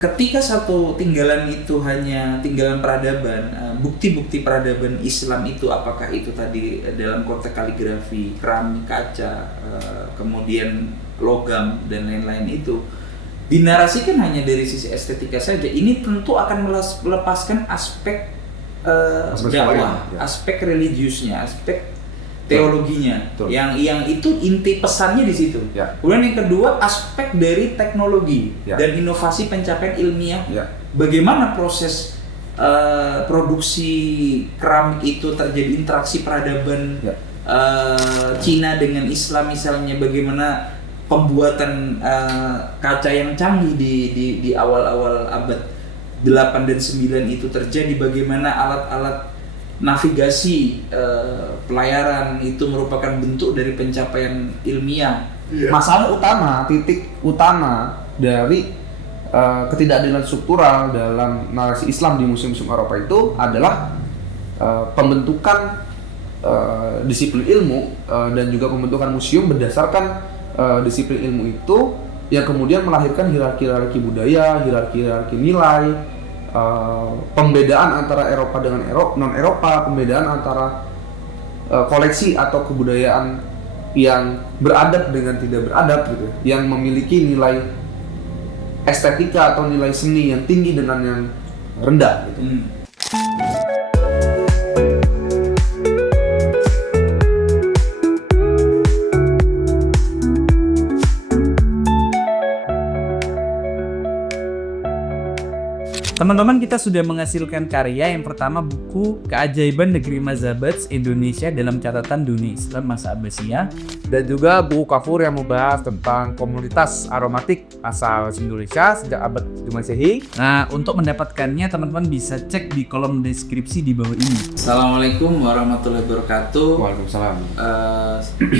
Ketika satu tinggalan itu hanya tinggalan peradaban, bukti-bukti peradaban Islam itu apakah itu tadi dalam konteks kaligrafi, keramik, kaca, kemudian logam dan lain-lain itu dinarasikan hanya dari sisi estetika saja, ini tentu akan melepaskan aspek dakwah, aspek religiusnya, aspek teologinya. Betul. Yang itu inti pesannya di situ. Ya. Kemudian yang kedua, aspek dari teknologi dan inovasi pencapaian ilmiah. Bagaimana proses produksi keramik itu terjadi interaksi peradaban Cina dengan Islam misalnya, bagaimana pembuatan kaca yang canggih di awal-awal abad 8 dan 9 itu terjadi, bagaimana alat-alat navigasi pelayaran itu merupakan bentuk dari pencapaian ilmiah. Masalah utama, titik utama dari ketidakadilan struktural dalam narasi Islam di museum-museum Eropa itu adalah pembentukan disiplin ilmu dan juga pembentukan museum berdasarkan disiplin ilmu itu yang kemudian melahirkan hierarki budaya, hierarki nilai, pembedaan antara Eropa dengan non-Eropa, pembedaan antara koleksi atau kebudayaan yang beradab dengan tidak beradab gitu, yang memiliki nilai estetika atau nilai seni yang tinggi dengan yang rendah gitu. Teman-teman, kita sudah menghasilkan karya yang pertama, buku Keajaiban Negeri Mazhabats Indonesia dalam Catatan Dunia Islam Masa Abbasiyah, dan juga buku Kafur yang membahas tentang komunitas aromatik asal Indonesia sejak abad Masehi. Nah, untuk mendapatkannya teman-teman bisa cek di kolom deskripsi di bawah ini. Assalamualaikum warahmatullahi wabarakatuh. Waalaikumsalam.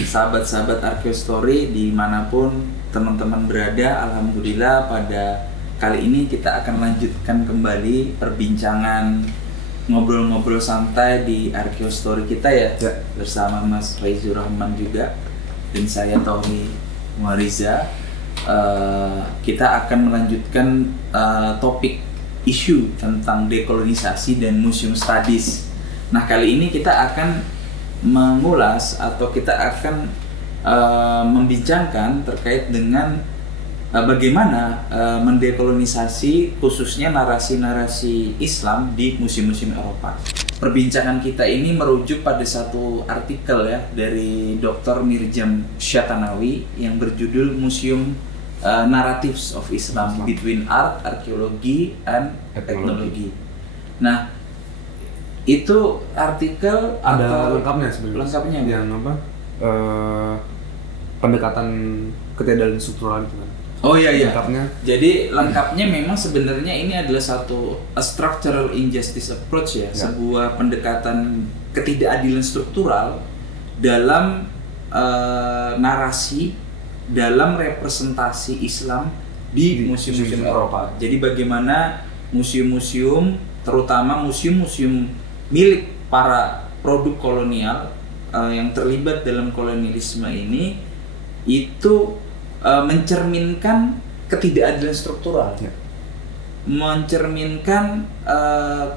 Sahabat-sahabat Arkeostory dimanapun teman-teman berada, alhamdulillah pada kali ini kita akan lanjutkan kembali perbincangan ngobrol-ngobrol santai di Arkeostory kita ya. Bersama Mas Faizur Rahman juga dan saya Tommy Muariza. Kita akan melanjutkan topik isu tentang dekolonisasi dan museum studies. Nah, kali ini kita akan mengulas atau kita akan membincangkan terkait dengan bagaimana mendekolonisasi khususnya narasi-narasi Islam di museum-museum Eropa. Perbincangan kita ini merujuk pada satu artikel ya dari Dr. Mirjam Syatanawi yang berjudul Museum Narratives of Islam Between Art, Archaeology, and Technology. Nah, itu artikel ada atau lengkapnya sebenarnya. Lengkapnya yang apa? Pendekatan ketidakadilan struktural itu kan. Oh iya. Lengkapnya. Jadi lengkapnya memang sebenarnya ini adalah satu structural injustice approach ya, sebuah pendekatan ketidakadilan struktural dalam narasi, dalam representasi Islam di museum-museum Eropa. Jadi bagaimana museum-museum, terutama museum-museum milik para produk kolonial yang terlibat dalam kolonialisme ini itu mencerminkan ketidakadilan struktural, mencerminkan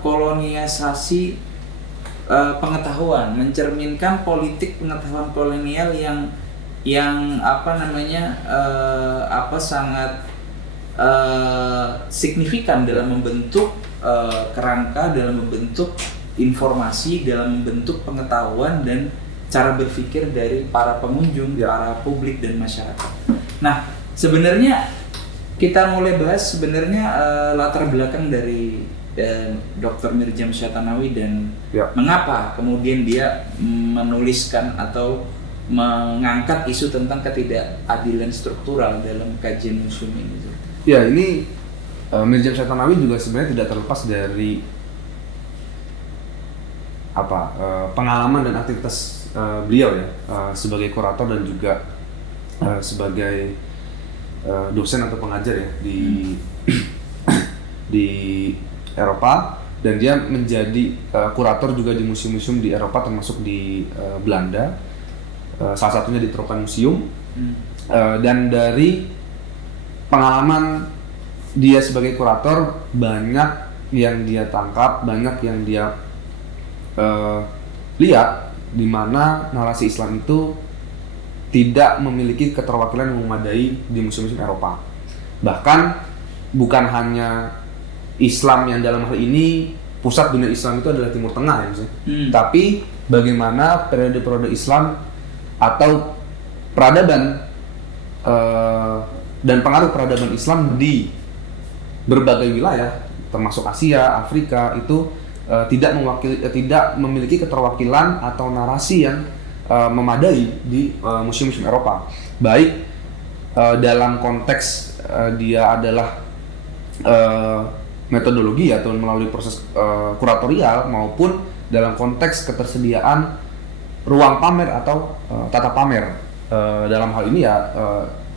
kolonialisasi pengetahuan, mencerminkan politik pengetahuan kolonial yang sangat signifikan dalam membentuk kerangka, dalam membentuk informasi, dalam membentuk pengetahuan dan cara berpikir dari para pengunjung, para publik dan masyarakat. Nah, sebenarnya kita mulai bahas sebenarnya latar belakang dari Dr. Mirjam Syatanawi dan mengapa kemudian dia menuliskan atau mengangkat isu tentang ketidakadilan struktural dalam kajian museum ini. Ya, ini Mirjam Syatanawi juga sebenarnya tidak terlepas dari pengalaman dan aktivitas beliau ya sebagai kurator dan juga sebagai dosen atau pengajar ya di Eropa, dan dia menjadi kurator juga di museum-museum di Eropa termasuk di Belanda, salah satunya di Tropenmuseum. Dan dari pengalaman dia sebagai kurator banyak yang dia tangkap, banyak yang dia lihat di mana narasi Islam itu tidak memiliki keterwakilan yang memadai di museum-museum Eropa. Bahkan bukan hanya Islam yang dalam hal ini pusat dunia Islam itu adalah Timur Tengah ya misalnya. Tapi bagaimana periode-periode Islam atau peradaban dan pengaruh peradaban Islam di berbagai wilayah termasuk Asia, Afrika itu tidak memiliki keterwakilan atau narasi yang memadai di museum-museum Eropa. Baik dalam konteks dia adalah metodologi atau melalui proses kuratorial maupun dalam konteks ketersediaan ruang pamer atau tata pamer. Dalam hal ini ya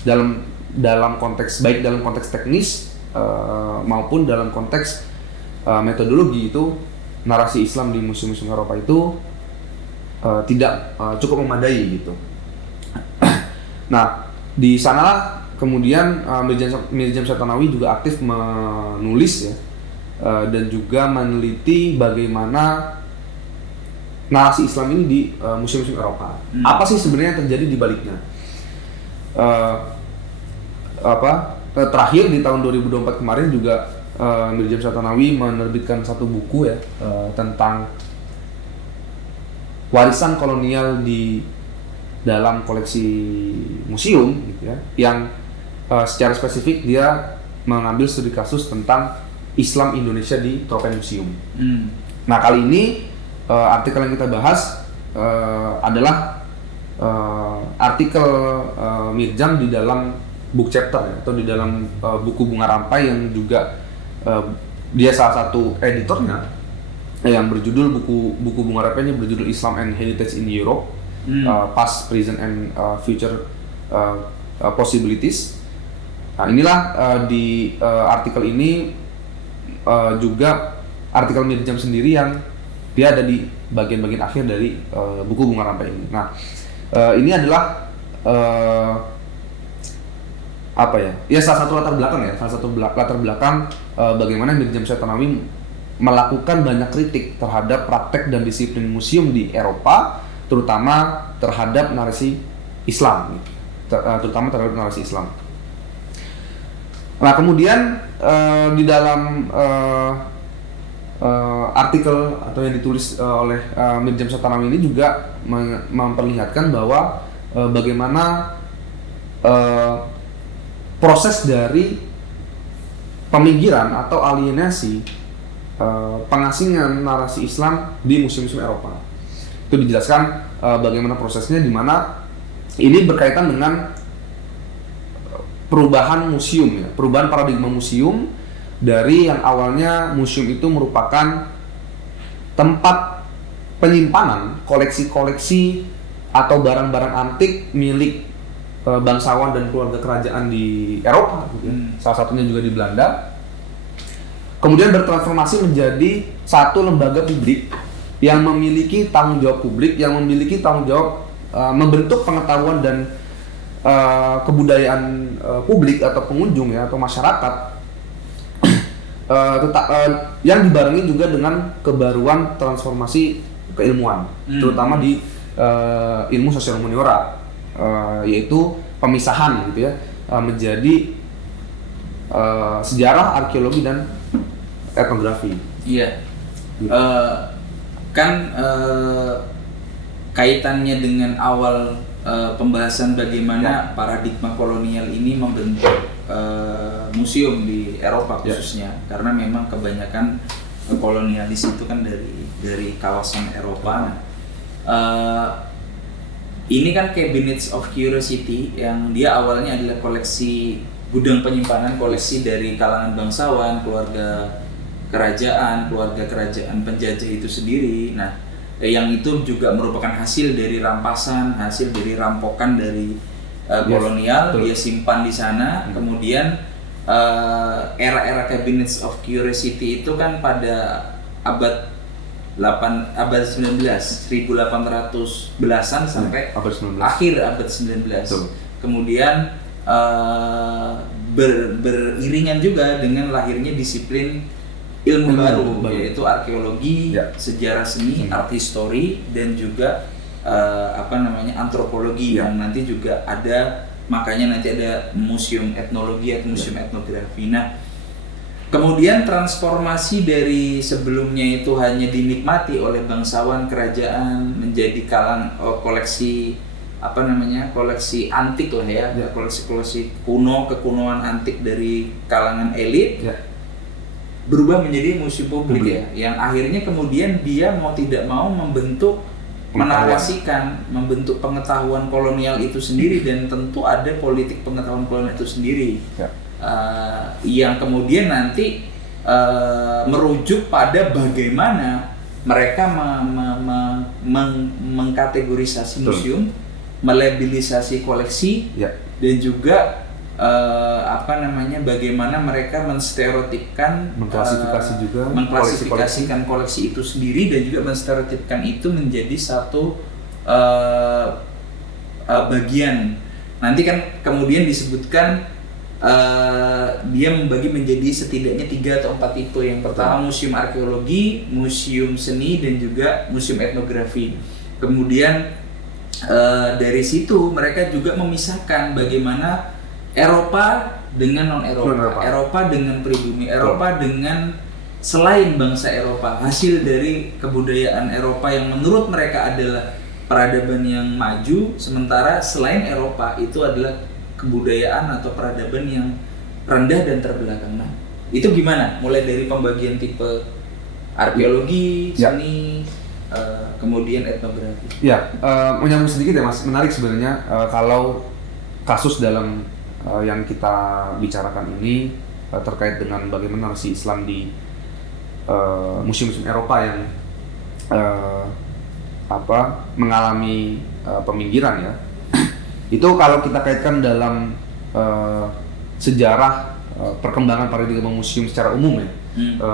dalam konteks baik dalam konteks teknis maupun dalam konteks metodologi itu narasi Islam di museum-museum Eropa itu tidak cukup memadai gitu. Nah, di sana kemudian Mirjam Satanawi juga aktif menulis ya dan juga meneliti bagaimana narasi Islam ini di museum-museum Eropa. Apa sih sebenarnya yang terjadi di baliknya? Terakhir di tahun 2024 kemarin juga Mirjam Satanawi menerbitkan satu buku ya tentang warisan kolonial di dalam koleksi museum gitu ya, yang secara spesifik dia mengambil studi kasus tentang Islam Indonesia di Tropenmuseum. Nah, kali ini artikel yang kita bahas adalah artikel Mirjam di dalam book chapter ya, atau di dalam buku Bunga Rampai yang juga dia salah satu editornya yang berjudul buku Bunga Rampai ini berjudul Islam and Heritage in Europe, Past, Present and Future Possibilities. Nah, inilah di artikel ini juga artikel Mirjam sendiri yang dia ada di bagian-bagian akhir dari buku Bunga Rampai ini. Nah, ini adalah salah satu latar belakang bagaimana Mirjam Satanawi melakukan banyak kritik terhadap praktek dan disiplin museum di Eropa, terutama terhadap narasi Islam, Nah, kemudian di dalam artikel atau yang ditulis oleh Mirjam Satanawi ini juga memperlihatkan bahwa bagaimana proses dari pemikiran atau alienasi pengasingan narasi Islam di museum-museum Eropa. Itu dijelaskan bagaimana prosesnya, di mana ini berkaitan dengan perubahan museum ya, perubahan paradigma museum dari yang awalnya museum itu merupakan tempat penyimpanan koleksi-koleksi atau barang-barang antik milik bangsawan dan keluarga kerajaan di Eropa gitu ya. Salah satunya juga di Belanda. Kemudian bertransformasi menjadi satu lembaga publik yang memiliki tanggung jawab publik, yang memiliki tanggung jawab membentuk pengetahuan dan kebudayaan publik atau pengunjung ya, atau masyarakat, yang dibarengi juga dengan kebaruan transformasi keilmuan, terutama di ilmu sosial humaniora, yaitu pemisahan gitu ya, menjadi sejarah, arkeologi dan etnografi. Iya. Kaitannya dengan awal pembahasan bagaimana paradigma kolonial ini membentuk museum di Eropa khususnya, karena memang kebanyakan kolonialis itu kan dari kawasan Eropa. Ini kan Cabinets of Curiosity yang dia awalnya adalah koleksi gudang penyimpanan koleksi dari kalangan bangsawan, keluarga kerajaan penjajah itu sendiri. Nah, yang itu juga merupakan hasil dari rampasan, hasil dari rampokan dari kolonial, dia simpan di sana. Kemudian era-era Cabinets of Curiosity itu kan pada abad 19, 1800-belasan sampai akhir abad 19. Kemudian beriringan juga dengan lahirnya disiplin ilmu baru, yaitu arkeologi, sejarah seni, art history, dan juga antropologi yang nanti juga ada, makanya nanti ada museum etnologi atau museum etnografi. Nah, kemudian transformasi dari sebelumnya itu hanya dinikmati oleh bangsawan kerajaan menjadi koleksi koleksi antik lah ya, koleksi kuno, kekunoan antik dari kalangan elit, berubah menjadi museum publik ya, yang akhirnya kemudian dia mau tidak mau membentuk pengetahuan kolonial itu sendiri, dan tentu ada politik pengetahuan kolonial itu sendiri, yang kemudian nanti merujuk pada bagaimana mereka mengkategorisasi museum, melabellisasi koleksi, dan juga bagaimana mereka mengklasifikasikan koleksi itu sendiri, dan juga menstereotipkan itu menjadi satu bagian. Nanti kan kemudian disebutkan dia membagi menjadi setidaknya 3 atau 4 tipe. Yang pertama museum arkeologi, museum seni, dan juga museum etnografi. Kemudian dari situ mereka juga memisahkan bagaimana Eropa dengan non-Eropa, Eropa dengan pribumi, Eropa dengan selain bangsa Eropa, hasil dari kebudayaan Eropa yang menurut mereka adalah peradaban yang maju, sementara selain Eropa itu adalah kebudayaan atau peradaban yang rendah dan terbelakang. Nah, itu gimana? Mulai dari pembagian tipe arkeologi, seni, kemudian etnografi. Menyambung sedikit ya Mas, menarik sebenarnya kalau kasus dalam yang kita bicarakan ini terkait dengan bagaimana narasi Islam di museum-museum Eropa yang mengalami peminggiran ya. Itu kalau kita kaitkan dalam sejarah perkembangan paradigma museum secara umum ya,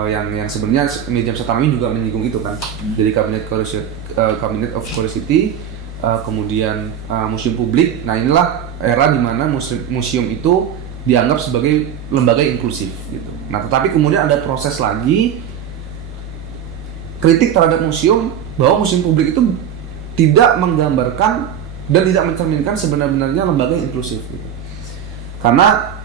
yang sebenarnya Mirjam Satami juga menyinggung itu kan, dari Cabinet of Curiosity, kemudian museum publik. Nah, inilah era di mana museum itu dianggap sebagai lembaga inklusif gitu. Nah, tetapi kemudian ada proses lagi kritik terhadap museum, bahwa museum publik itu tidak menggambarkan dan tidak mencerminkan sebenarnya lembaga inklusif gitu. Karena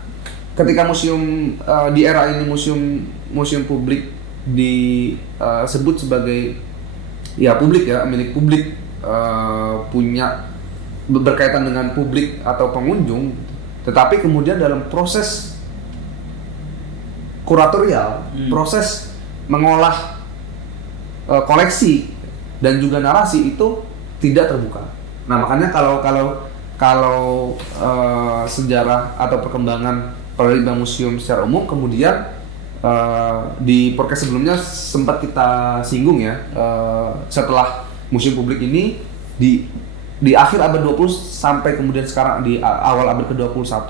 ketika museum di era ini museum publik disebut sebagai publik ya, milik publik, punya berkaitan dengan publik atau pengunjung, tetapi kemudian dalam proses kuratorial, proses mengolah koleksi dan juga narasi itu tidak terbuka. Nah, makanya kalau sejarah atau perkembangan paradigma museum secara umum kemudian di podcast sebelumnya sempat kita singgung ya, setelah museum publik ini di akhir abad 20 sampai kemudian sekarang di awal abad ke-21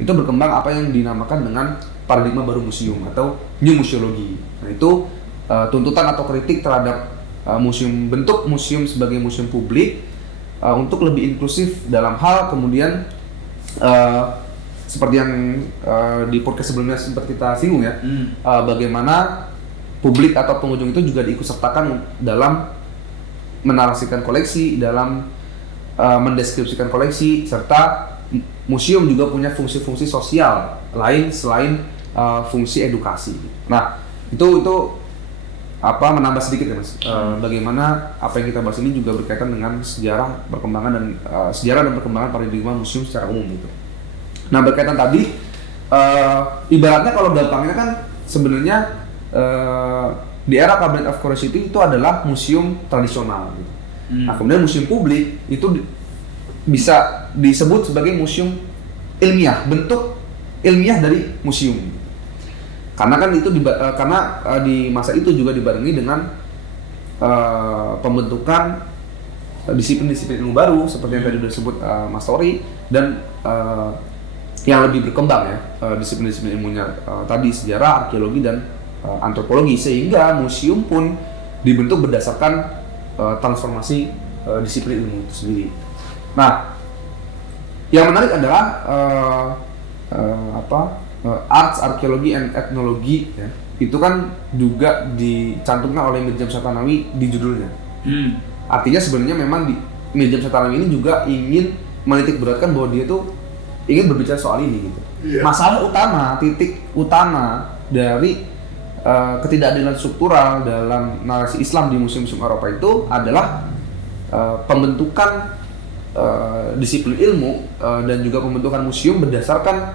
itu berkembang apa yang dinamakan dengan paradigma baru museum atau new museologi. Nah, itu tuntutan atau kritik terhadap bentuk museum sebagai museum publik untuk lebih inklusif dalam hal kemudian seperti yang di podcast sebelumnya sempat kita singgung ya, bagaimana publik atau pengunjung itu juga diikutsertakan dalam menarasikan koleksi, dalam mendeskripsikan koleksi, serta museum juga punya fungsi-fungsi sosial lain selain fungsi edukasi. Nah, itu menambah sedikit ya Mas, bagaimana apa yang kita bahas ini juga berkaitan dengan sejarah dan perkembangan paradigma museum secara umum gitu. Nah, berkaitan tadi, ibaratnya kalau gampangnya kan sebenarnya di era Cabinet of Curiosity itu adalah museum tradisional gitu. Nah, kemudian museum publik itu bisa disebut sebagai museum ilmiah, bentuk ilmiah dari museum. Karena kan itu di masa itu juga dibarengi dengan pembentukan disiplin-disiplin ilmu baru seperti yang tadi sudah disebut Mas Tori, dan yang lebih berkembang ya, disiplin-disiplin ilmunya tadi sejarah, arkeologi, dan antropologi, sehingga museum pun dibentuk berdasarkan transformasi disiplin ilmu itu sendiri. Nah, yang menarik adalah Arts, Arkeologi, and Ethnology ya, itu kan juga dicantumkan oleh Mirjam Satanawi di judulnya. Artinya sebenarnya memang di Mirjam Satanawi ini juga ingin menitik beratkan bahwa dia tuh ingin berbicara soal ini gitu. Masalah utama, titik utama dari ketidakadilan struktural dalam narasi Islam di museum-museum Eropa itu adalah pembentukan disiplin ilmu dan juga pembentukan museum berdasarkan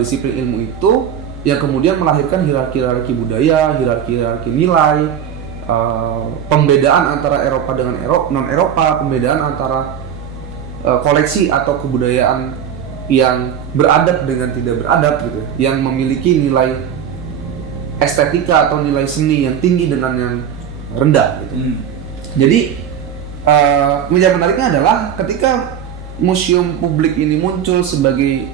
disiplin ilmu itu yang kemudian melahirkan hierarki budaya, hierarki nilai, pembedaan antara Eropa dengan non-Eropa, pembedaan antara koleksi atau kebudayaan yang beradab dengan tidak beradab gitu, yang memiliki nilai estetika atau nilai seni yang tinggi dengan yang rendah gitu. Jadi menjadi menariknya adalah ketika museum publik ini muncul sebagai,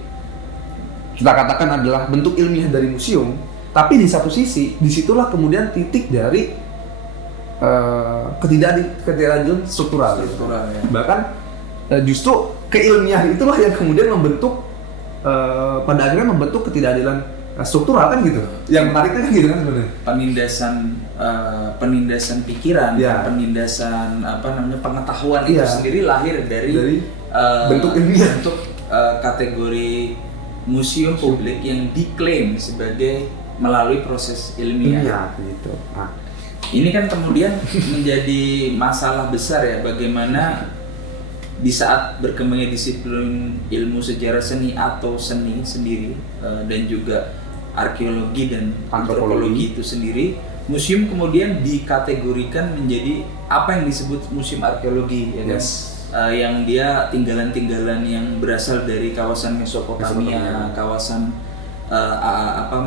kita katakan adalah bentuk ilmiah dari museum, tapi di satu sisi disitulah kemudian titik dari ketidakadilan struktural gitu. Ya. Bahkan justru keilmiahan itulah yang kemudian membentuk pada akhirnya membentuk ketidakadilan struktural kan gitu. Yang menariknya kan gitu kan sebenarnya. Penindasan pikiran, penindasan pengetahuan itu sendiri lahir dari bentuk ilmiah, bentuk kategori museum publik yang diklaim sebagai melalui proses ilmiah. Gitu. Nah, ini kan kemudian menjadi masalah besar ya, bagaimana di saat berkembangnya disiplin ilmu sejarah seni atau seni sendiri dan juga arkeologi dan antropologi itu sendiri, museum kemudian dikategorikan menjadi apa yang disebut museum arkeologi, ya kan? Yang dia tinggalan-tinggalan yang berasal dari kawasan Mesopotamia, kawasan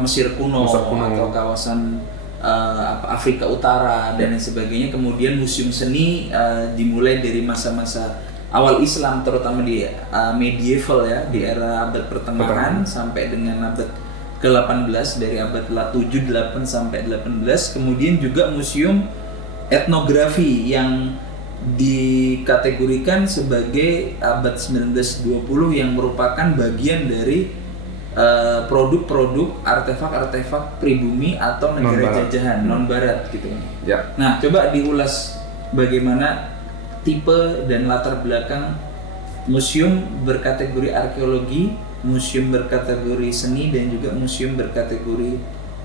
Mesir kuno, atau kawasan Afrika Utara dan lain sebagainya. Kemudian museum seni dimulai dari masa-masa awal Islam, terutama di medieval ya, di era abad pertengahan sampai dengan abad ke-18, dari abad 7, 8 sampai 18. Kemudian juga museum etnografi yang dikategorikan sebagai abad 19-20 yang merupakan bagian dari produk-produk artefak-artefak pribumi atau negara jajahan non-barat gitu. Ya. Nah, coba diulas bagaimana tipe dan latar belakang museum berkategori arkeologi, museum berkategori seni, dan juga museum berkategori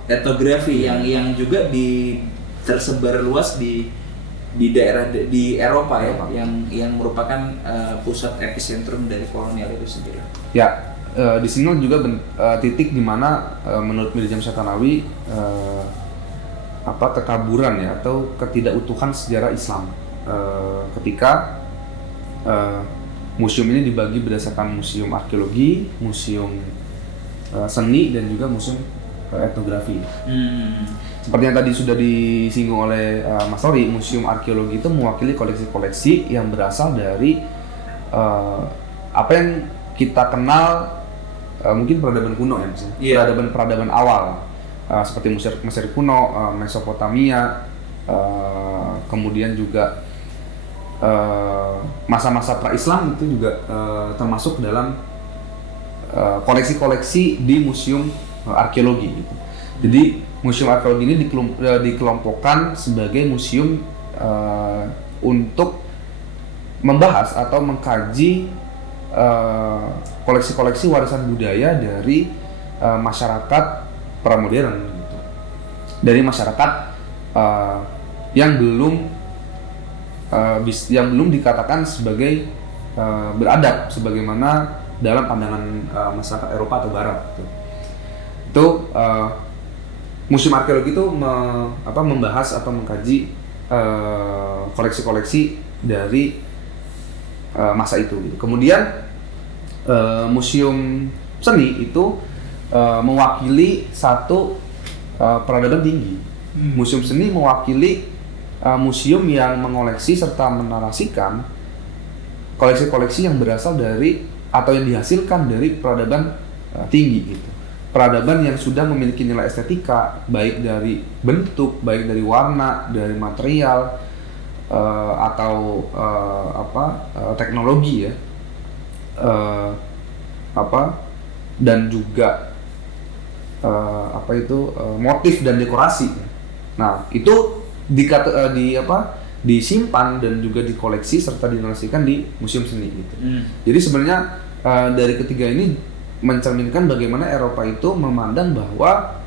etnografi yang juga tersebar luas di daerah di Eropa ya, yang merupakan pusat epicentrum dari kolonial itu sendiri. Ya, di sini juga titik di mana menurut Mirjam Satanawi kekaburan ya atau ketidakutuhan sejarah Islam ketika museum ini dibagi berdasarkan museum arkeologi, museum seni, dan juga museum etnografi. Seperti yang tadi sudah disinggung oleh Mas Tori, museum arkeologi itu mewakili koleksi-koleksi yang berasal dari apa yang kita kenal mungkin peradaban kuno ya, misalnya. Peradaban awal seperti Mesir kuno, Mesopotamia, kemudian juga masa-masa pra-Islam itu juga termasuk dalam koleksi-koleksi di museum arkeologi gitu. Jadi museum arkeologi ini dikelompokkan sebagai museum untuk membahas atau mengkaji koleksi-koleksi warisan budaya dari masyarakat pramodern gitu. Dari masyarakat yang belum dikatakan sebagai beradab sebagaimana dalam pandangan masyarakat Eropa atau Barat gitu. Itu museum arkeologi itu membahas atau mengkaji koleksi-koleksi dari masa itu gitu. Kemudian museum seni itu mewakili satu peradaban tinggi. Museum seni mewakili museum yang mengoleksi serta menarasikan koleksi-koleksi yang berasal dari atau yang dihasilkan dari peradaban tinggi gitu. Peradaban yang sudah memiliki nilai estetika, baik dari bentuk, baik dari warna, dari material, atau teknologi ya, dan juga motif dan dekorasi. Nah itu disimpan dan juga dikoleksi serta dinarasikan di museum seni gitu. Jadi sebenarnya dari ketiga ini mencerminkan bagaimana Eropa itu memandang bahwa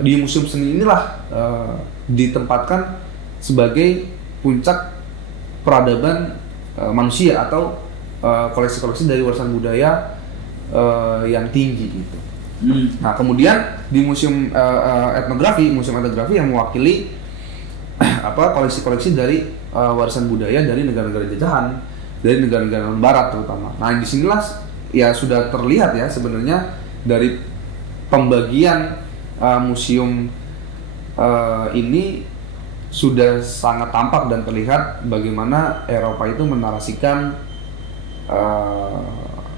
di museum seni inilah ditempatkan sebagai puncak peradaban manusia atau koleksi-koleksi dari warisan budaya yang tinggi gitu. Nah kemudian di museum etnografi yang mewakili koleksi-koleksi dari warisan budaya dari negara-negara jajahan, dari negara-negara barat terutama. Nah disinilah ya sudah terlihat ya sebenarnya dari pembagian museum ini sudah sangat tampak dan terlihat bagaimana Eropa itu menarasikan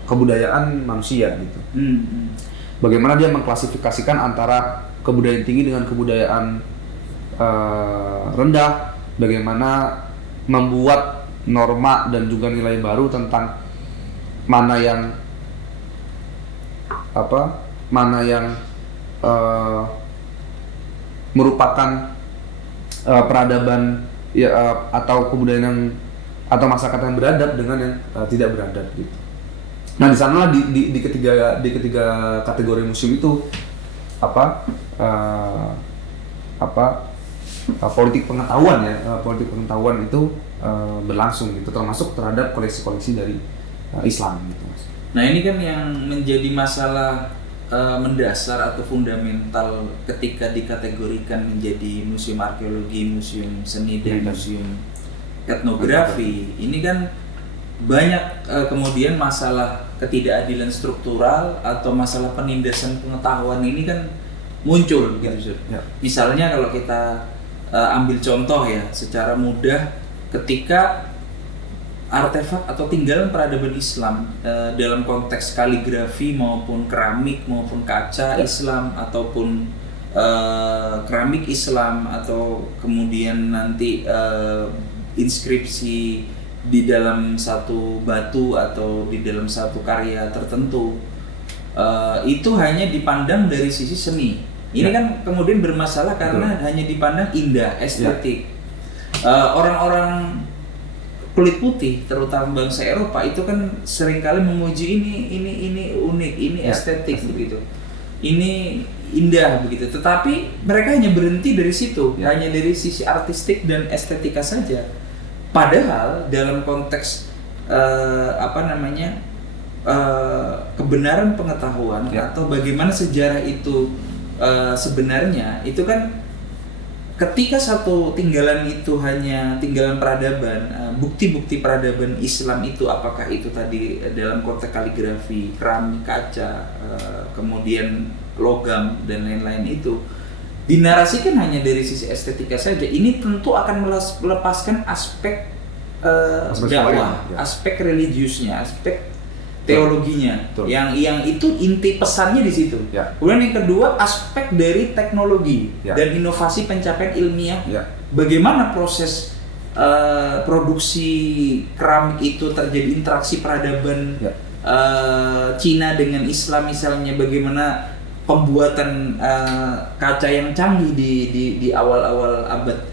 kebudayaan manusia gitu. Bagaimana dia mengklasifikasikan antara kebudayaan tinggi dengan kebudayaan rendah, bagaimana membuat norma dan juga nilai baru tentang mana yang merupakan peradaban atau kebudayaan atau masyarakat yang beradab dengan yang tidak beradab gitu. Nah di sanalah di ketiga kategori museum itu politik pengetahuan itu berlangsung gitu, termasuk terhadap koleksi-koleksi dari Islam gitu Mas. Nah ini kan yang menjadi masalah mendasar atau fundamental ketika dikategorikan menjadi museum arkeologi, museum seni dan museum etnografi. Ini kan banyak kemudian masalah ketidakadilan struktural atau masalah penindasan pengetahuan ini kan muncul gitu. Misalnya kalau kita ambil contoh ya secara mudah, ketika artefak atau tinggalan peradaban Islam dalam konteks kaligrafi maupun keramik maupun kaca Islam ataupun keramik Islam atau kemudian nanti inskripsi di dalam satu batu atau di dalam satu karya tertentu, itu hanya dipandang dari sisi seni. Ini kan kemudian bermasalah karena hanya dipandang indah, estetik. Orang-orang kulit putih, terutama bangsa Eropa itu kan seringkali memuji ini unik, ini estetik begitu, ini indah begitu. Tetapi mereka hanya berhenti dari situ, hanya dari sisi artistik dan estetika saja. Padahal dalam konteks kebenaran pengetahuan atau bagaimana sejarah itu sebenarnya itu kan ketika satu tinggalan itu hanya tinggalan peradaban, bukti-bukti peradaban Islam itu apakah itu tadi dalam konteks kaligrafi, keramik, kaca, kemudian logam dan lain-lain itu dinarasikan hanya dari sisi estetika saja, ini tentu akan melepaskan aspek dakwah, aspek religiusnya, aspek teologinya, yang itu inti pesannya di situ. Kemudian yang kedua aspek dari teknologi dan inovasi pencapaian ilmiah. Bagaimana proses produksi keramik itu terjadi interaksi peradaban Cina dengan Islam misalnya, bagaimana pembuatan kaca yang canggih di awal-awal abad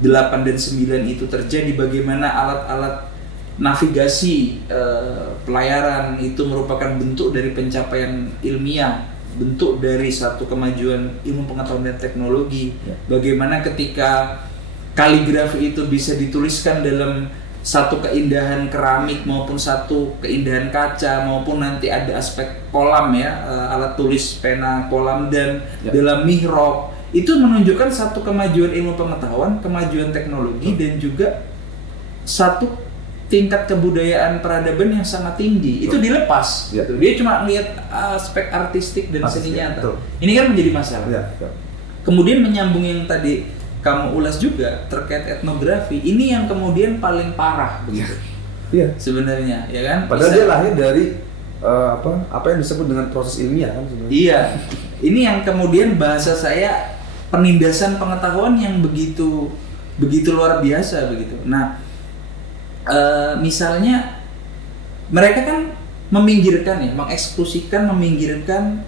8 dan 9 itu terjadi, bagaimana alat-alat navigasi pelayaran itu merupakan bentuk dari pencapaian ilmiah, bentuk dari satu kemajuan ilmu pengetahuan dan teknologi. Bagaimana ketika kaligrafi itu bisa dituliskan dalam satu keindahan keramik maupun satu keindahan kaca, maupun nanti ada aspek kolam alat tulis pena kolam dan dalam mihrab, itu menunjukkan satu kemajuan ilmu pengetahuan, kemajuan teknologi dan juga satu tingkat kebudayaan peradaban yang sangat tinggi. Itu dilepas gitu. Dia cuma lihat aspek artistik dan seninya. Ini kan menjadi masalah. Kemudian menyambung yang tadi kamu ulas juga terkait etnografi, ini yang kemudian paling parah begitu. Sebenarnya, ya kan? Padahal dia lahir dari apa yang disebut dengan proses ilmiah kan sebenarnya. Iya. Ini yang kemudian bahasa saya penindasan pengetahuan yang begitu luar biasa begitu. Nah, misalnya mereka kan meminggirkan meminggirkan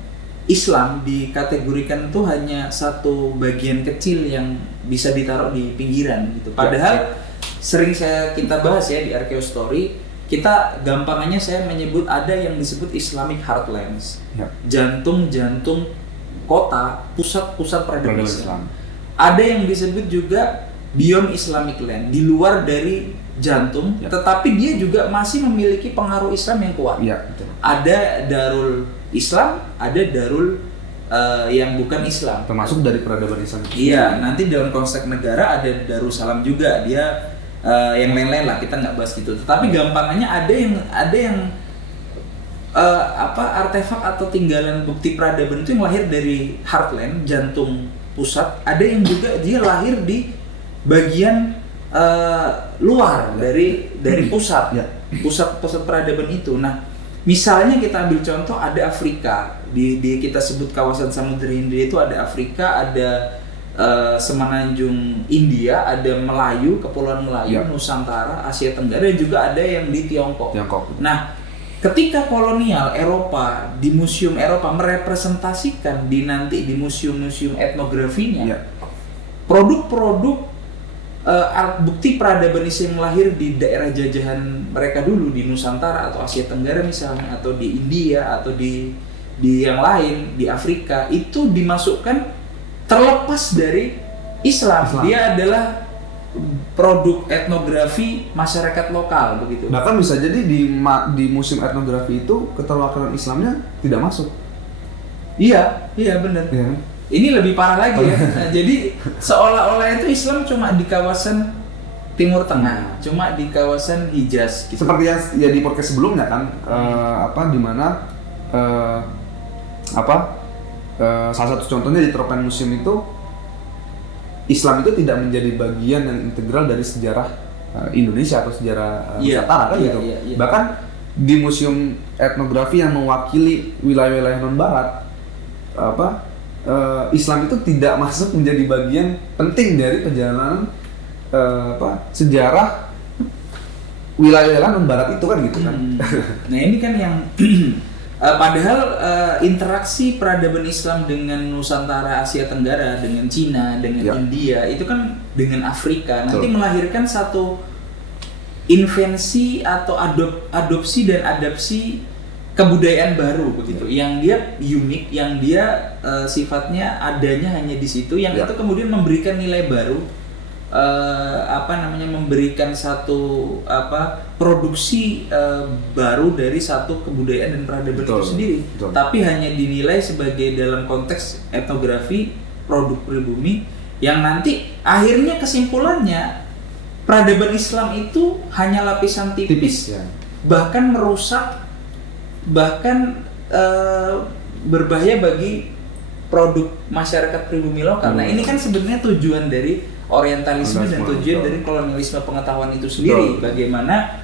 Islam dikategorikan tuh hanya satu bagian kecil yang bisa ditaruh di pinggiran gitu. Padahal sering kita bahas ya di Archaeostory, kita gampangannya saya menyebut ada yang disebut Islamic Heartlands. Ya. Jantung-jantung kota, pusat-pusat peradaban Peradaban Islam. Islam. Ada yang disebut juga Beyond Islamic Land, di luar dari jantung, Ya. tetapi dia juga masih memiliki pengaruh Islam yang kuat. Iya, betul. Ada Darul Islam, ada Darul yang bukan Islam. Termasuk dari peradaban Islam. Iya, nanti dalam konteks negara ada Darussalam juga, dia yang lain-lain lah, kita nggak bahas gitu. Tetapi gampangannya ada yang artefak atau tinggalan bukti peradaban itu yang lahir dari heartland, jantung pusat. Ada yang juga dia lahir di bagian luar dari pusat, Ya. pusat peradaban itu. Nah, misalnya kita ambil contoh, ada Afrika, di kita sebut kawasan Samudra Hindia itu ada Afrika, ada Semenanjung India, ada Melayu, Kepulauan Melayu, Ya. Nusantara, Asia Tenggara, dan juga ada yang di Tiongkok. Nah, ketika kolonial Eropa, di museum Eropa merepresentasikan nanti di museum-museum etnografinya, Ya. produk-produk bukti peradaban Islam lahir di daerah jajahan mereka dulu di Nusantara atau Asia Tenggara misalnya, atau di India atau di yang lain di Afrika, itu dimasukkan terlepas dari Islam. Dia adalah produk etnografi masyarakat lokal begitu. Bahkan bisa jadi di museum etnografi itu keterwakilan Islamnya tidak masuk. Iya benar. Ya. Ini lebih parah lagi ya. Nah, jadi seolah-olah itu Islam cuma di kawasan Timur Tengah, cuma di kawasan Hijaz gitu. Seperti yang ya di podcast sebelumnya kan, di mana salah satu contohnya di Tropen Museum itu Islam itu tidak menjadi bagian yang integral dari sejarah Indonesia atau sejarah Nusantara kan gitu. Iya. Bahkan di museum etnografi yang mewakili wilayah-wilayah non Barat, Islam itu tidak masuk menjadi bagian penting dari perjalanan sejarah wilayah non Barat itu kan gitu kan. Nah ini kan yang padahal interaksi peradaban Islam dengan Nusantara, Asia Tenggara, dengan Cina, dengan India, itu kan dengan Afrika, nanti melahirkan satu invensi atau adopsi dan adapsi kebudayaan baru begitu, yang dia unik, yang dia sifatnya adanya hanya di situ, yang itu kemudian memberikan nilai baru, memberikan satu produksi baru dari satu kebudayaan dan peradaban itu sendiri. Tapi hanya dinilai sebagai dalam konteks etnografi, produk pribumi, yang nanti akhirnya kesimpulannya peradaban Islam itu hanya lapisan tipis. Bahkan merusak, bahkan berbahaya bagi produk masyarakat pribumi lokal. Nah ini kan sebenarnya tujuan dari orientalisme dan tujuan dari kolonialisme pengetahuan itu sendiri. Bagaimana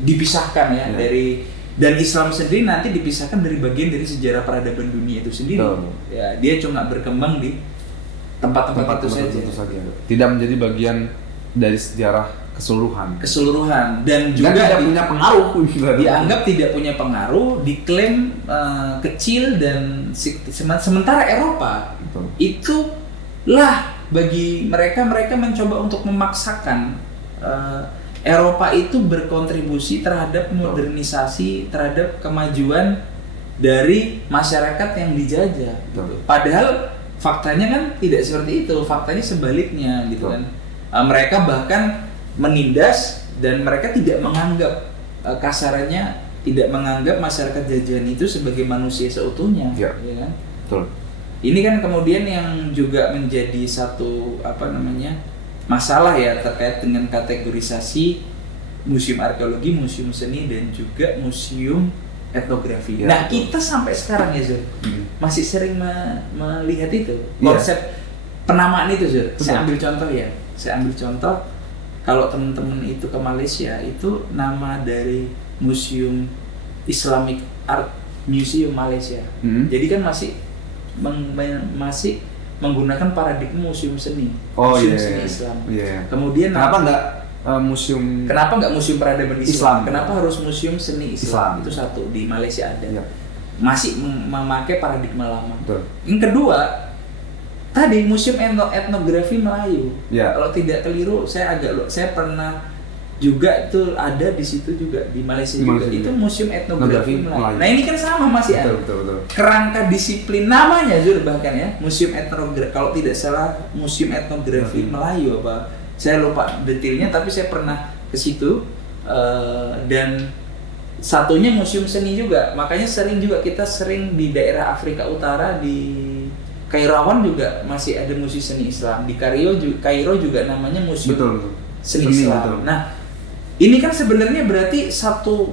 dipisahkan dari, dan Islam sendiri nanti dipisahkan dari bagian dari sejarah peradaban dunia itu sendiri. Ya, dia cuma berkembang di tempat-tempat itu saja. Tidak menjadi bagian dari sejarah keseluruhan dan juga tidak punya pengaruh, dianggap tidak punya pengaruh, diklaim kecil, dan sementara Eropa itulah bagi mereka mencoba untuk memaksakan Eropa itu berkontribusi terhadap modernisasi, terhadap kemajuan dari masyarakat yang dijajah. Padahal faktanya kan tidak seperti itu, faktanya sebaliknya gitu kan. Mereka bahkan menindas, dan mereka tidak menganggap, kasarannya tidak menganggap masyarakat jajahan itu sebagai manusia seutuhnya, ya kan? Ini kan kemudian yang juga menjadi satu masalah ya, terkait dengan kategorisasi museum arkeologi, museum seni, dan juga museum etnografi. Nah kita sampai sekarang ya Zur, masih sering melihat itu konsep penamaan itu Zur. Saya ambil contoh, kalau teman-teman itu ke Malaysia, itu nama dari Museum Islamic Art Museum Malaysia. Jadi kan masih menggunakan paradigma museum seni, seni Islam. Kemudian kenapa nggak museum peradaban Islam? Kenapa harus museum seni Islam? Itu satu di Malaysia ada. masih memakai paradigma lama. Betul. Yang kedua, tadi museum etnografi Melayu. Ya. Kalau tidak keliru, saya pernah juga itu ada di situ juga di Malaysia juga. Itu museum etnografi Melayu. Nah ini kan sama masih ada. Betul. Kerangka disiplin namanya Zur bahkan ya, museum etnografi, kalau tidak salah museum etnografi Melayu apa. Saya lupa detailnya tapi saya pernah ke situ dan satunya museum seni juga. Makanya kita sering di daerah Afrika Utara di Kairawan juga masih ada museum seni Islam. Di Kairo juga namanya museum seni Islam. Betul. Nah, ini kan sebenarnya berarti satu,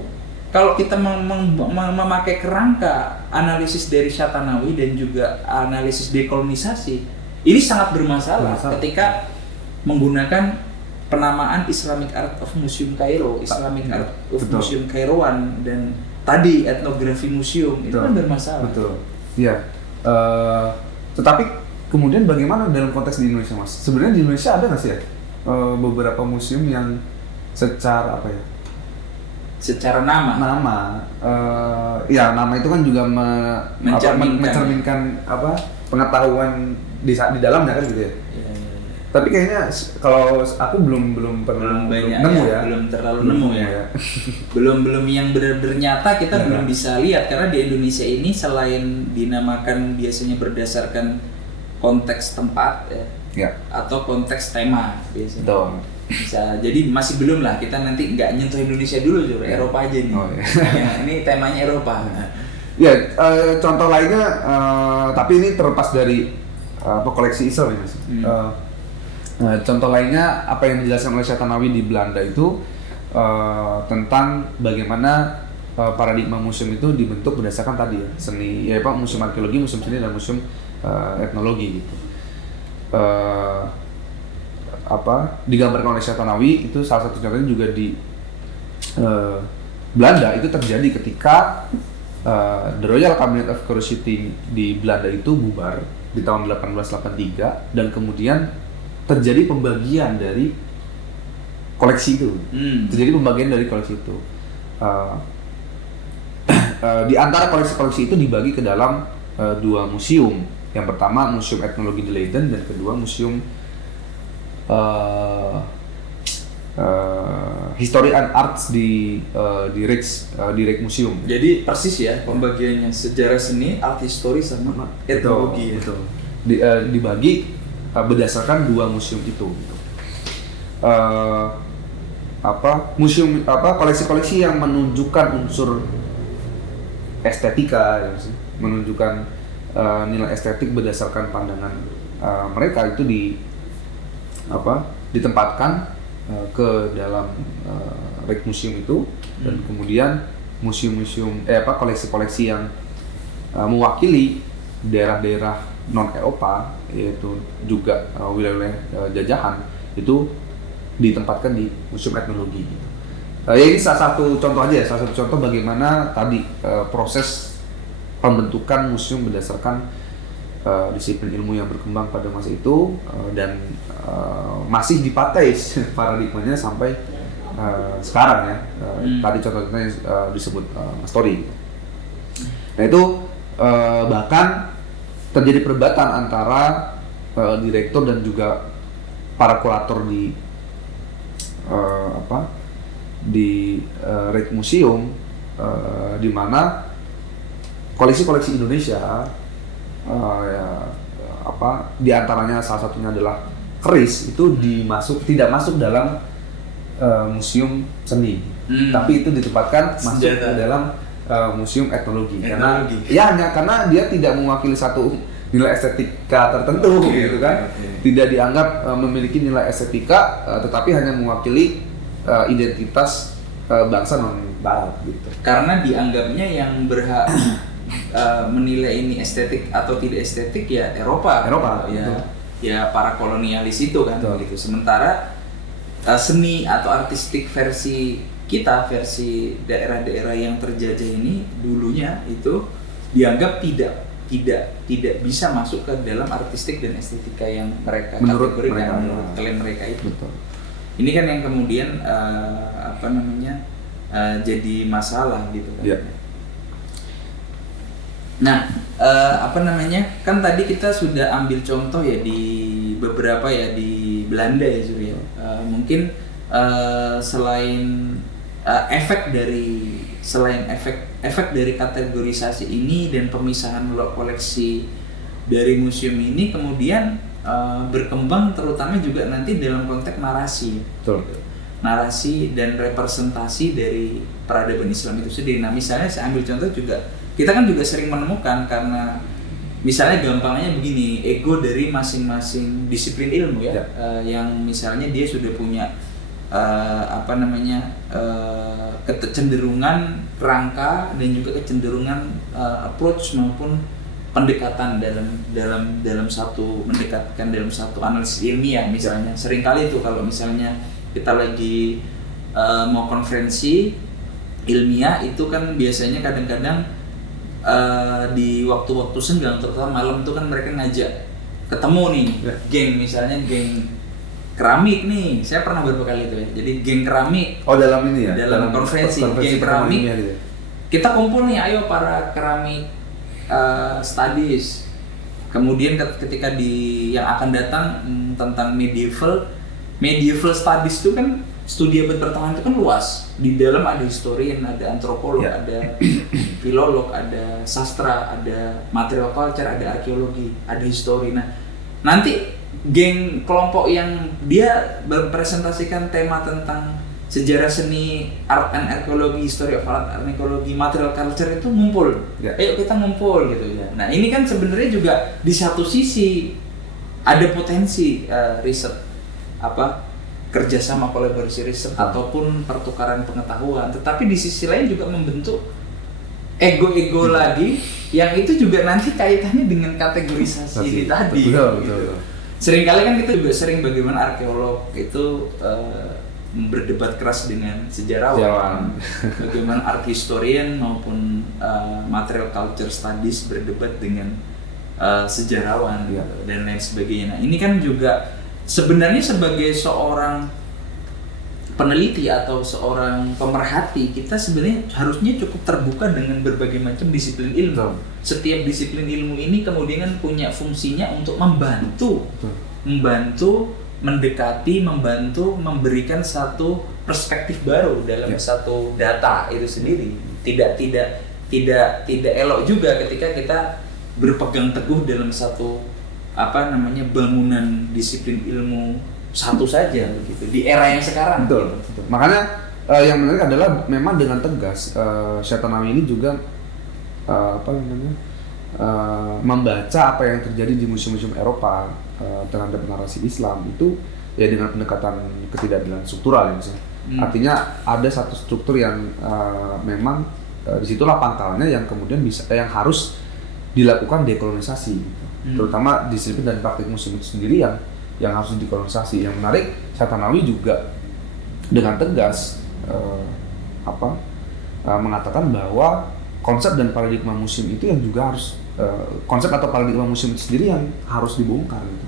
kalau kita memakai kerangka analisis dari Syatanawi dan juga analisis dekolonisasi, ini sangat bermasalah ketika menggunakan penamaan Islamic Art of Museum Kairo, Islamic Art of Museum Kairowan, dan tadi etnografi museum itu kan bermasalah. Betul. Iya. Tetapi kemudian bagaimana dalam konteks di Indonesia, Mas? Sebenarnya di Indonesia ada nggak sih ya beberapa museum yang secara apa ya? Secara nama. Nama itu kan juga mencerminkan apa pengetahuan di dalamnya kan gitu ya. Tapi kayaknya kalau aku belum pernah nemu ya. Belum terlalu nemu ya. belum yang benar-benar nyata kita belum bisa lihat, karena di Indonesia ini selain dinamakan biasanya berdasarkan konteks tempat ya. Atau konteks tema biasanya. Betul. Bisa, jadi masih belum lah, kita nanti nggak nyentuh Indonesia dulu, Eropa aja nih. Ini temanya Eropa. Ya, contoh lainnya, tapi ini terlepas dari koleksi Islam ya, Mas. Contoh lainnya apa yang dijelaskan oleh Syatanawi di Belanda itu tentang bagaimana paradigma museum itu dibentuk berdasarkan tadi ya, seni, ya museum arkeologi, museum seni, dan museum etnologi gitu. Digambarkan oleh Syatanawi itu salah satu contohnya juga di Belanda itu terjadi ketika The Royal Cabinet of Curiosity di Belanda itu bubar di tahun 1883 dan kemudian terjadi pembagian dari koleksi itu. Terjadi pembagian dari koleksi itu. Di antara koleksi-koleksi itu dibagi ke dalam dua museum. Yang pertama Museum Etnologi di Leiden dan kedua Museum History and Arts di Rijksmuseum. Jadi persis ya pembagiannya, sejarah seni, art history sama etnologi. Betul. Dibagi berdasarkan dua museum itu. Koleksi-koleksi yang menunjukkan unsur estetika, ya, menunjukkan nilai estetik berdasarkan pandangan mereka itu ditempatkan ke dalam Rijksmuseum itu, dan kemudian koleksi-koleksi yang mewakili daerah-daerah non Eropa, yaitu juga wilayah jajahan, itu ditempatkan di Museum Etnologi. Ini salah satu contoh aja, salah satu contoh bagaimana tadi proses pembentukan museum berdasarkan disiplin ilmu yang berkembang pada masa itu, dan masih dipakai paradigmanya sampai sekarang ya. Tadi contohnya disebut Mastori. Nah itu bahkan terjadi perdebatan antara direktur dan juga para kurator di Rijksmuseum, di mana koleksi-koleksi Indonesia di antaranya salah satunya adalah keris itu tidak masuk dalam museum seni, tapi itu ditempatkan masuk ke dalam museum etnologi. Karena dia tidak mewakili satu nilai estetika tertentu gitu kan. Tidak dianggap memiliki nilai estetika, tetapi hanya mewakili identitas bangsa non barat gitu. Karena dianggapnya yang berhak menilai ini estetik atau tidak estetik ya Eropa ya para kolonialis itu kan gitu. Sementara seni atau artistik versi kita, versi daerah-daerah yang terjajah ini dulunya itu dianggap tidak bisa masuk ke dalam artistik dan estetika yang mereka menurut klaim mereka itu. Betul. Ini kan yang kemudian jadi masalah gitu kan. Ya. Nah, apa namanya? Kan tadi kita sudah ambil contoh ya di beberapa ya di Belanda ya Surya. Mungkin selain efek dari kategorisasi ini dan pemisahan koleksi dari museum ini kemudian berkembang terutama juga nanti dalam konteks narasi. Betul. Narasi dan representasi dari peradaban Islam itu sendiri. Nah, misalnya saya ambil contoh juga, kita kan juga sering menemukan karena misalnya gampangnya begini, ego dari masing-masing disiplin ilmu ya, yang misalnya dia sudah punya kecenderungan rangka dan juga kecenderungan approach maupun pendekatan dalam satu mendekatkan dalam satu analisis ilmiah misalnya. Seringkali itu kalau misalnya kita lagi mau konferensi ilmiah itu kan biasanya kadang-kadang di waktu-waktu senggang terutama malam itu kan mereka ngajak ketemu nih geng, misalnya geng keramik nih, saya pernah beberapa kali itu ya, jadi geng keramik dalam ini ya, dalam konferensi geng keramik gitu. Kita kumpul nih, ayo para keramik studies, kemudian ketika yang akan datang tentang medieval studies itu kan studi abad pertengahan itu kan luas. Di dalam ada historian, ada antropolog, ada filolog, ada sastra, ada material culture, ada arkeologi, ada histori. Nah, nanti geng kelompok yang dia berpresentasikan tema tentang sejarah seni, art and arkeologi, history of art and arkeologi, material culture itu ngumpul. Ayo kita ngumpul gitu ya. Nah, ini kan sebenarnya juga di satu sisi ada potensi riset kerjasama kolaborasi riset ataupun pertukaran pengetahuan, tetapi di sisi lain juga membentuk ego-ego lagi yang itu juga nanti kaitannya dengan kategorisasi ini tadi. Betul. Seringkali kan kita juga sering bagaimana arkeolog itu berdebat keras dengan sejarawan, bagaimana art historian maupun material culture studies berdebat dengan sejarawan dan lain sebagainya. Nah, ini kan juga sebenarnya sebagai seorang peneliti atau seorang pemerhati, kita sebenarnya harusnya cukup terbuka dengan berbagai macam disiplin ilmu. Setiap disiplin ilmu ini kemudian kan punya fungsinya untuk membantu mendekati, membantu memberikan satu perspektif baru dalam satu data itu sendiri. Tidak elok juga ketika kita berpegang teguh dalam satu bangunan disiplin ilmu satu saja gitu di era yang sekarang. Betul. Makanya yang menarik adalah memang dengan tegas Syatanawi ini juga membaca apa yang terjadi di museum-museum Eropa terhadap narasi Islam itu ya dengan pendekatan ketidakadilan struktural ya misalnya. Artinya ada satu struktur yang memang disitulah pangkalnya yang kemudian yang harus dilakukan dekolonisasi gitu. Terutama disiplin dan praktik museum itu sendiri yang harus dikolonisasi. Yang menarik, Syatanawi juga dengan tegas mengatakan bahwa konsep dan paradigma museum itu yang juga harus konsep atau paradigma museum itu sendiri yang harus dibongkar gitu.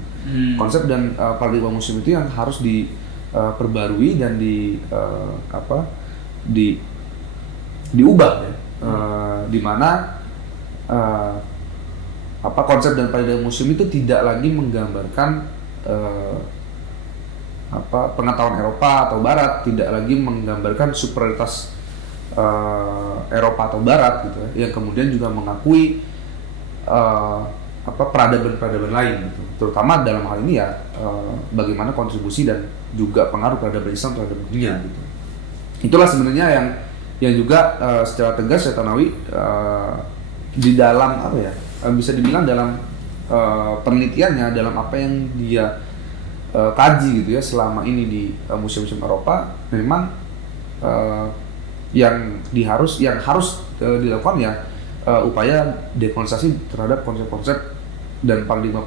Konsep dan paradigma museum itu yang harus diperbarui dan diubah ya. Di mana konsep dan paradigma museum itu tidak lagi menggambarkan pengetahuan Eropa atau Barat, tidak lagi menggambarkan superioritas Eropa atau Barat gitu ya, yang kemudian juga mengakui peradaban-peradaban lain gitu. Terutama dalam hal ini ya bagaimana kontribusi dan juga pengaruh peradaban Islam terhadap dunia gitu. Itulah sebenarnya yang juga secara tegas Syatanawi di dalam bisa dibilang dalam penelitiannya, dalam apa yang dia kaji gitu ya selama ini di museum-museum Eropa, memang yang harus dilakukan ya upaya dekolonisasi terhadap konsep-konsep dan paradigma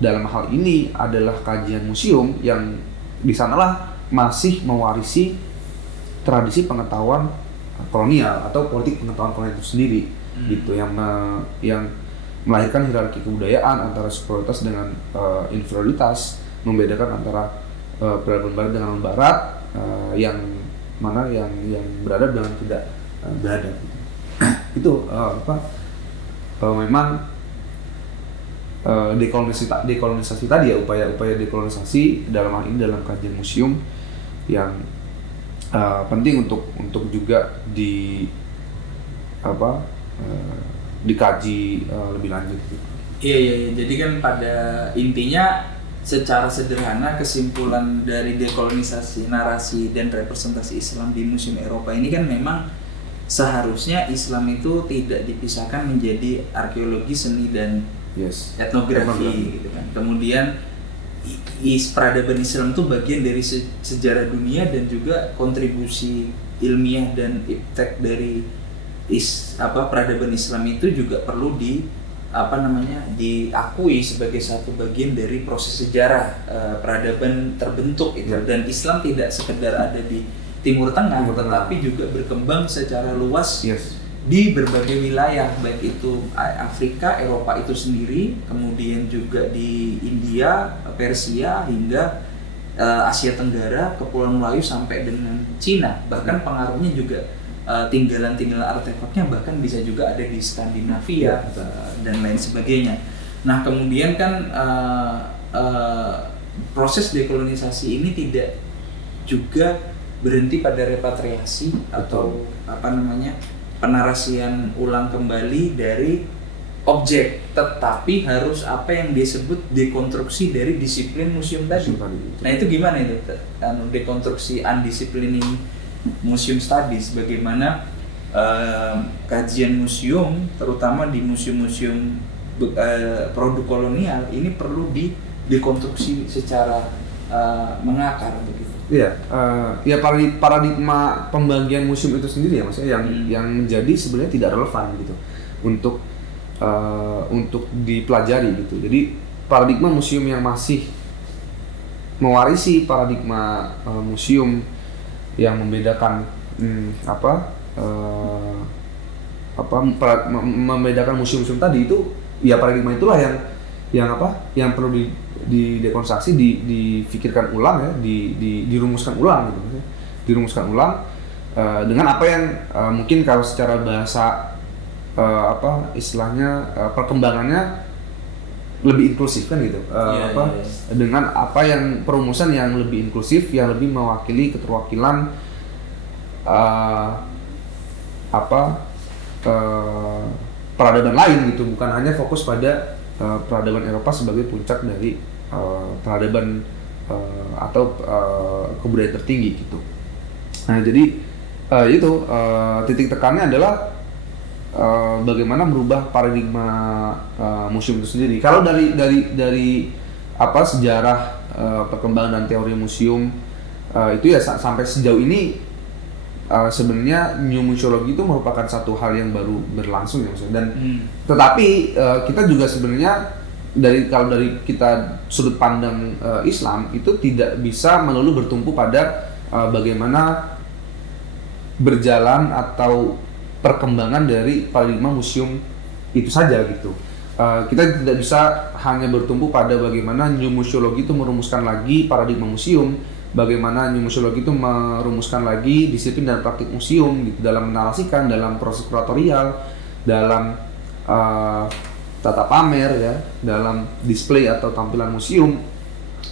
dalam hal ini adalah kajian museum yang di sanalah masih mewarisi tradisi pengetahuan kolonial atau politik pengetahuan kolonial itu sendiri gitu, yang melahirkan hierarki kebudayaan antara superioritas dengan inferioritas, membedakan antara peradaban Barat dengan non-Barat, yang mana yang beradab dengan tidak beradab. Itu memang dekolonisasi tadi ya, upaya dekolonisasi dalam hal ini dalam kajian museum yang penting untuk juga dikaji lebih lanjut. Iya. Jadi kan pada intinya secara sederhana kesimpulan dari dekolonisasi narasi dan representasi Islam di Museum Eropa ini kan memang seharusnya Islam itu tidak dipisahkan menjadi arkeologi, seni dan etnografi gitu kan. Kemudian peradaban Islam itu bagian dari sejarah dunia dan juga kontribusi ilmiah dan iptek dari peradaban Islam itu juga perlu diakui sebagai satu bagian dari proses sejarah peradaban terbentuk itu. Dan Islam tidak sekedar ada di Timur Tengah, tetapi juga berkembang secara luas di berbagai wilayah, baik itu Afrika, Eropa itu sendiri, kemudian juga di India, Persia, hingga Asia Tenggara, Kepulauan Melayu sampai dengan Cina. Bahkan pengaruhnya juga tinggalan-tinggalan artefaknya bahkan bisa juga ada di Skandinavia dan lain sebagainya. Nah kemudian kan proses dekolonisasi ini tidak juga berhenti pada repatriasi atau penarasian ulang kembali dari objek, tetapi harus apa yang disebut dekonstruksi dari disiplin museum tadi. Nah itu gimana itu dekonstruksi undisciplining museum studies, bagaimana kajian museum terutama di museum-museum produk kolonial ini perlu dekonstruksi secara mengakar begitu. Iya, paradigma pembagian museum itu sendiri ya maksudnya yang menjadi sebenarnya tidak relevan gitu untuk dipelajari gitu. Jadi paradigma museum yang masih mewarisi paradigma museum yang membedakan membedakan museum-museum tadi itu ya paradigma itulah yang perlu didekonstruksi, difikirkan ulang ya, dirumuskan ulang gitu. Dirumuskan ulang dengan apa yang mungkin kalau secara bahasa istilahnya perkembangannya lebih inklusif kan gitu. Dengan apa yang perumusan yang lebih inklusif, yang lebih mewakili keterwakilan peradaban lain gitu, bukan hanya fokus pada peradaban Eropa sebagai puncak dari peradaban atau kebudayaan tertinggi gitu. Nah jadi titik tekannya adalah bagaimana merubah paradigma museum itu sendiri. Kalau dari sejarah perkembangan dan teori museum itu ya sampai sejauh ini sebenarnya new museologi itu merupakan satu hal yang baru berlangsung ya maksudnya. Dan tetapi kita juga sebenarnya kalau dari kita sudut pandang Islam itu tidak bisa melulu bertumpu pada bagaimana berjalan atau perkembangan dari paradigma museum itu saja gitu. Kita tidak bisa hanya bertumpu pada bagaimana new museologi itu merumuskan lagi paradigma museum, bagaimana new museologi itu merumuskan lagi disiplin dan praktik museum gitu dalam menarasikan, dalam proses kuratorial, dalam tata pamer ya, dalam display atau tampilan museum,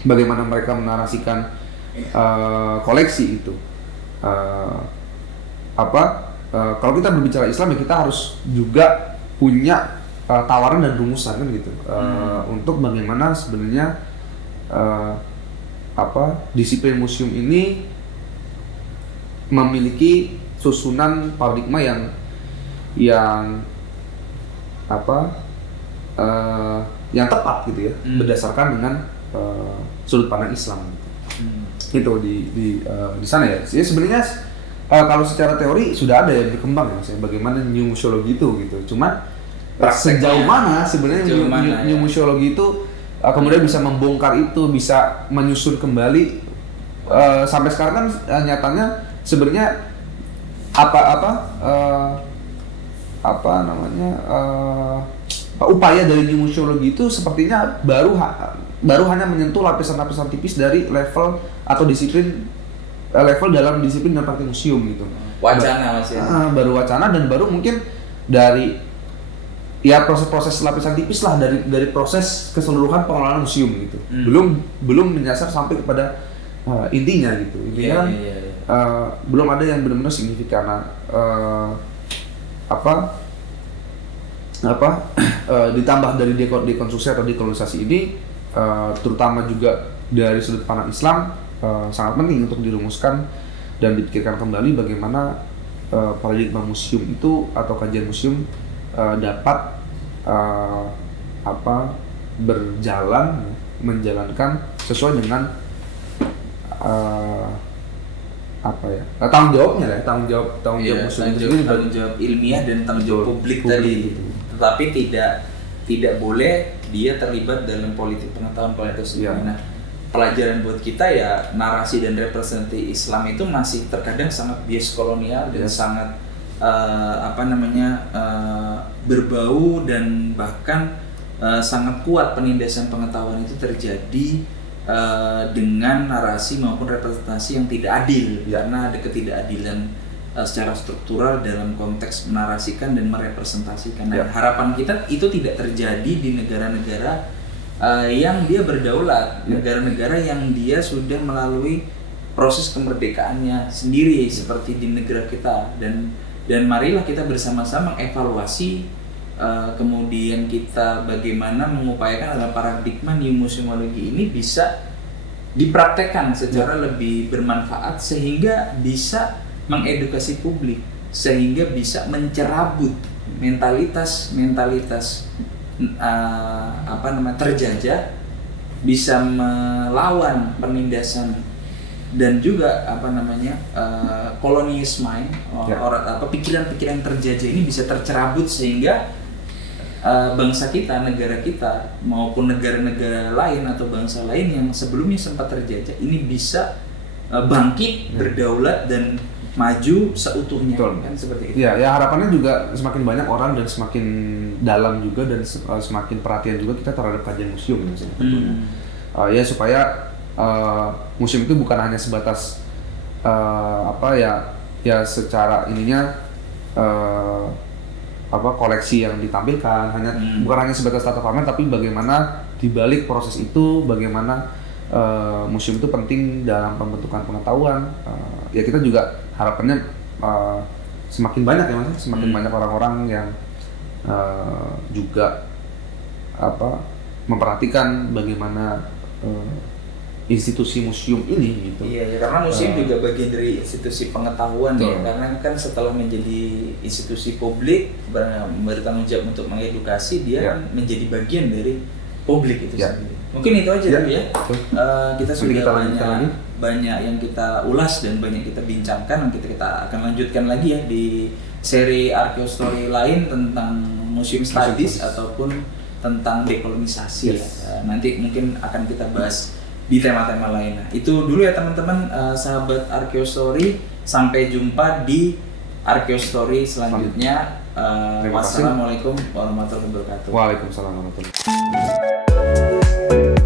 bagaimana mereka menarasikan koleksi itu. Kalau kita berbicara Islam ya kita harus juga punya tawaran dan rumusan kan gitu untuk bagaimana sebenarnya disiplin museum ini memiliki susunan paradigma yang tepat gitu ya, berdasarkan dengan sudut pandang Islam gitu. Itu di sana ya. Jadi sebenarnya kalau secara teori sudah ada yang berkembang ya maksudnya bagaimana new museologi itu gitu. Cuman sejauh mana sebenarnya new museologi itu kemudian bisa membongkar itu, bisa menyusun kembali sampai sekarang kan nyatanya sebenarnya upaya dari new museologi itu sepertinya baru hanya menyentuh lapisan-lapisan tipis dari level atau disiplin level dalam disiplin dan praktik museum gitu. Wacana masih. Baru wacana dan baru mungkin dari ya proses-proses lapisan tipis lah dari proses keseluruhan pengelolaan museum gitu. Belum menyasar sampai kepada intinya gitu. Intinya kan belum ada yang benar-benar signifikan. Ditambah dari dekonstruksi atau dekolonisasi ini, terutama juga dari sudut pandang Islam, sangat penting untuk dirumuskan dan dipikirkan kembali bagaimana paradigma museum itu atau kajian museum dapat menjalankan sesuai dengan tanggung jawabnya, tanggung jawab museum itu sendiri, tanggung jawab ilmiah dan tanggung jawab publik tadi. gitu. Tetapi tidak boleh dia terlibat dalam politik pengetahuan itu sendiri. Nah, pelajaran buat kita ya, narasi dan representasi Islam itu masih terkadang sangat bias kolonial dan sangat berbau, dan bahkan sangat kuat penindasan pengetahuan itu terjadi dengan narasi maupun representasi yang tidak adil, karena ada ketidakadilan secara struktural dalam konteks menarasikan dan merepresentasikan. Nah, harapan kita itu tidak terjadi di negara-negara yang dia berdaulat, negara-negara yang dia sudah melalui proses kemerdekaannya sendiri seperti di negara kita, dan marilah kita bersama-sama evaluasi, kemudian kita bagaimana mengupayakan dalam paradigma new museumologi ini bisa dipraktekkan secara lebih bermanfaat sehingga bisa mengedukasi publik, sehingga bisa mencerabut mentalitas terjajah, bisa melawan penindasan dan juga kolonialisme, pikiran-pikiran terjajah ini bisa tercerabut sehingga bangsa kita, negara kita maupun negara-negara lain atau bangsa lain yang sebelumnya sempat terjajah ini bisa bangkit, berdaulat dan maju seutuhnya. Betul. Kan seperti itu. Ya harapannya juga semakin banyak orang dan semakin dalam juga dan semakin perhatian juga kita terhadap kajian museum tentunya. Ya supaya museum itu bukan hanya sebatas secara ininya koleksi yang ditampilkan, bukan hanya sebatas tata pamer, tapi bagaimana di balik proses itu, bagaimana museum itu penting dalam pembentukan pengetahuan. Ya kita juga harapannya semakin banyak ya Mas, semakin banyak orang-orang yang juga memperhatikan bagaimana institusi museum ini gitu. Iya, karena museum juga bagian dari institusi pengetahuan ya, karena kan setelah menjadi institusi publik bertanggung jawab untuk mengedukasi, dia kan menjadi bagian dari publik itu sendiri. Mungkin itu aja dulu ya. Kita sudah banyak yang kita ulas dan banyak kita bincangkan, kita akan lanjutkan lagi ya di seri Archaeostory lain tentang museum studies ataupun tentang dekolonisasi. Nanti mungkin akan kita bahas di tema-tema lain. Nah, itu dulu ya teman-teman, sahabat Archaeostory, sampai jumpa di Archaeostory selanjutnya. Wassalamualaikum warahmatullahi wabarakatuh. Waalaikumsalam warahmatullahi wabarakatuh.